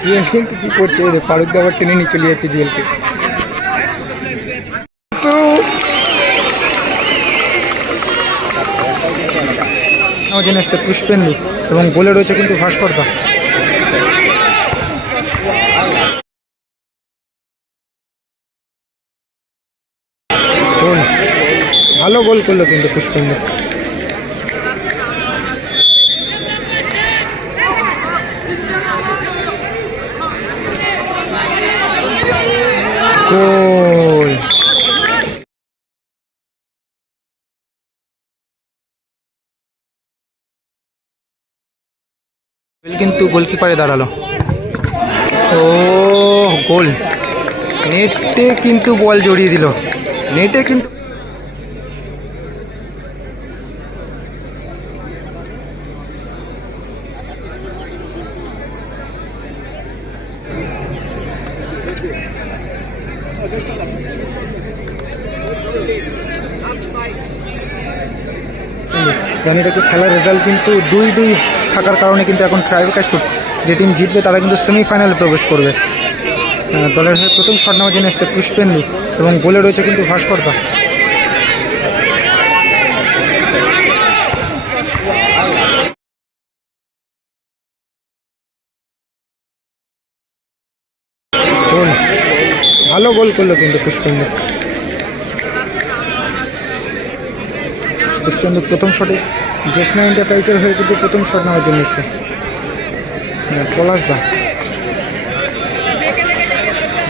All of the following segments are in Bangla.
জুয়েল কিন্তু কি করছে ফারুক দা আবার টেনে নিয়ে চলে যাচ্ছে জুয়েলকে ওজন এসছে পুষ্পেন্দু এবং গোলে রয়েছে কিন্তু ভাস্করদা। ভালো গোল করল কিন্তু পুষ্পেন্দু। কিন্তু গোলকিপারে দাঁড়াল। ও গোল। নেটে কিন্তু বল জড়িয়ে দিল। নেটে কিন্তু জানি কি খেলার রেজাল্ট কিন্তু দুই দুই থাকার কারণে কিন্তু এখন ট্রাইবেকার শুট যে টিম জিতবে তারা কিন্তু সেমিফাইনালে প্রবেশ করবে। দলের হয়ে প্রথম শট নেওয়ার জন্য এসছে পুষ্পেন্দু এবং গোলে রয়েছে কিন্তু ভাস্করদা ভালো গোল করল কিন্তু পুষ্পেন্দু পুষ্পেন্দু প্রথম শটে জেসনা এন্টারপ্রাইজের হয়ে কিন্তু প্রথম শট নেওয়ার জন্য এসছে। হ্যাঁ, পলাশ দা।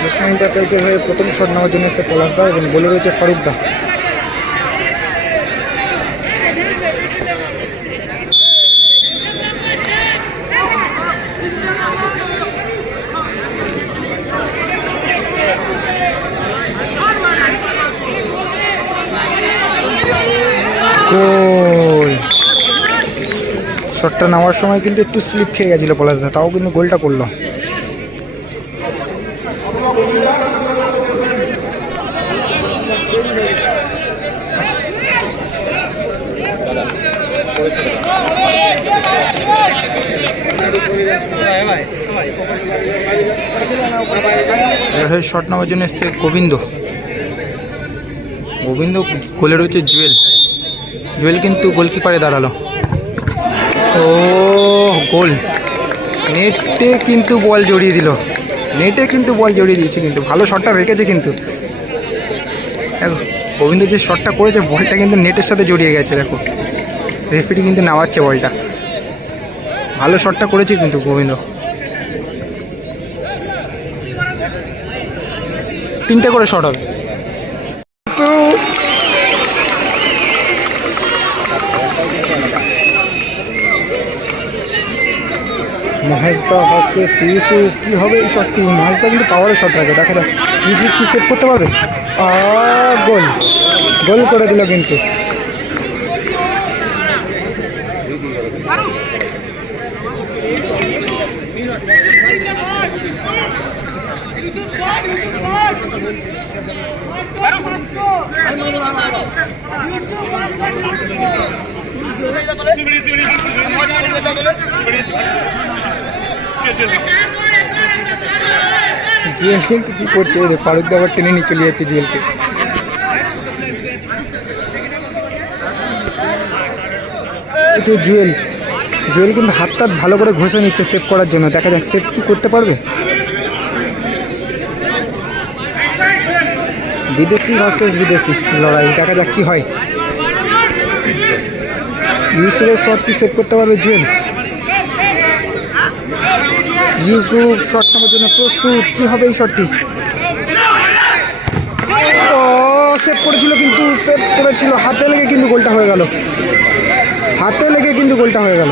জেসনা এন্টারপ্রাইজের হয়ে প্রথম শট নেওয়ার জন্য এসছে পলাশ দা এবং বলে রয়েছে ফারুক দা। গোল। শটটা নেওয়ার সময় কিন্তু একটু স্লিপ খেয়ে গেছিল পলাশদা, তাও কিন্তু গোলটা করল। শট নেওয়ার জন্য এসছে গোবিন্দ। গোবিন্দ গোলে রয়েছে জুয়েল। জুয়েল কিন্তু গোলকিপারে দাঁড়াল। ও, গোল। নেটে কিন্তু বল জড়িয়ে দিল। নেটে কিন্তু বল জড়িয়ে দিয়েছে কিন্তু। ভালো শটটা রেখেছে কিন্তু। দেখো, গোবিন্দ যে শটটা করেছে, বলটা কিন্তু নেটের সাথে জড়িয়ে গেছে, দেখো। রেফারি কিন্তু নামাচ্ছে বলটা। ভালো শটটা করেছে কিন্তু গোবিন্দ। তিনটে করে শট হবে। মহেশদা হাসতে ইউসুফ কি হবে এই শটটি? মহেশদা কিন্তু পাওয়ারের শট রাখে। দেখা যাক ইউসুফ কি সেভ করতে পারবে? গোল। গোল করে দিল কিন্তু। জুয়েল কিন্তু কি করছে দেখ, ফারুক দা আবার টেনে নিয়ে চলে যাচ্ছে জুয়েলকে। এই জুয়েল জুয়েল কিন্তু হাত টাত ভালো করে ঘষে নিচ্ছে সেভ করার জন্য। দেখা যাক সেভ কি করতে পারবে। বিদেশি ভার্সেস বিদেশি লড়াই দেখা যাক কি হয়। ইউসুফের শট কি সেভ করতে পারবে জুয়েল? ইউসুফ শট নেওয়ার জন্য প্রস্তুত। কি হবে এই শটটি? সেভ করেছিল কিন্তু সেভ করেছিল। হাতে লেগে কিন্তু গোলটা হয়ে গেল। হাতে লেগে কিন্তু গোলটা হয়ে গেল।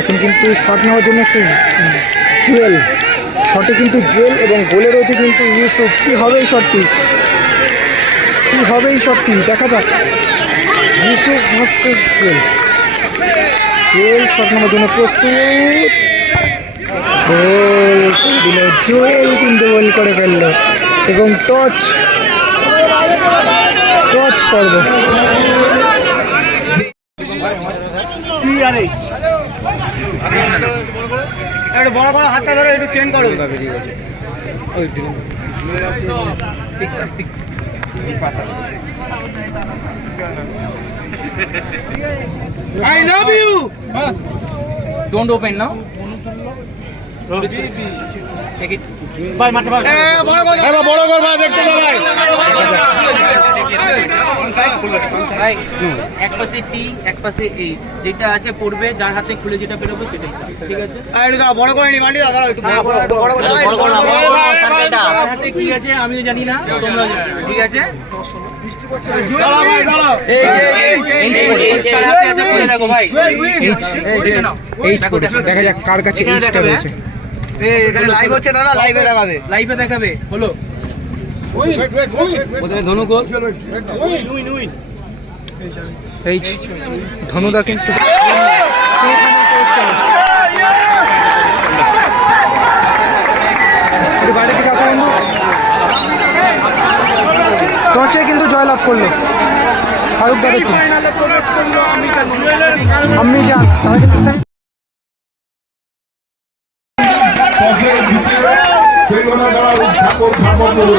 এখন কিন্তু শট নেওয়ার জন্য এসছে জুয়েল শটে কিন্তু জুয়েল এবং গোলে রয়েছে কিন্তু ইউসুফ। কি হবে এই শটটি কি হবে এই শটটি দেখা যাক। ইউসুফ ভার্সেস জুয়েল জুয়েল শট নেওয়ার জন্য প্রস্তুত। গোল দিল জুয়েল কিন্তু গোল করে ফেলল। এবং টচ টচ পর্ব। একটু বড় বড় হাতটা ধরে একটু চেন করো I love you bus don't open now take it ভাই বড় কর ভাই দেখতে এক পাশে এইচ যেটা আছে পড়বে যার হাতে খুলে যেটা বেরোবে সেটাই ঠিক আছে কি আছে আমিও জানি না ঠিক আছে দেখো যাক কার কাছে লাইভ হচ্ছে লাইভে দেখাবে লাইভে দেখাবে হলো প্রথমে ধনু গোল এইচ ধনুদা কিন্তু বাইরে থেকে আসো বন্ধু। টচে কিন্তু জয়লাভ করল। ফারুক টিম আমি যান তারা কিন্তু সেই ঘটনা দ্বারা উদ্ধাপন স্থাপন করল